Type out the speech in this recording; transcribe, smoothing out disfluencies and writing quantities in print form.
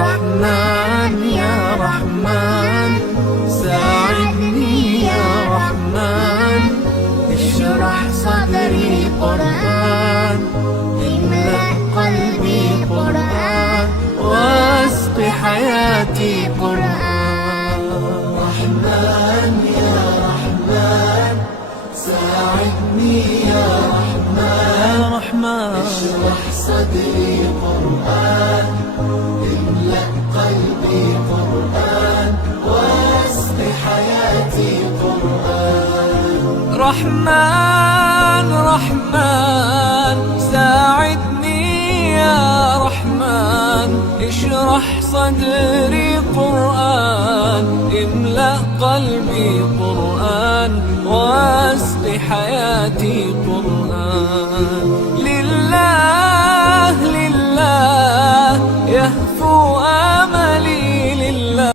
رحمن يا رحمن ساعدني يا رحمن، اشرح صدري قرآن، املأ قلبي قرآن، واسق حياتي قرآن. رحمن يا رحمن ساعدني يا رحمن، اشرح صدري قرآن، املأ قلبي قرآن، واسق حياتي قرآن. رحمن رحمن ساعدني يا رحمن، اشرح صدري قرآن، املأ قلبي قرآن، واسق حياتي قرآن.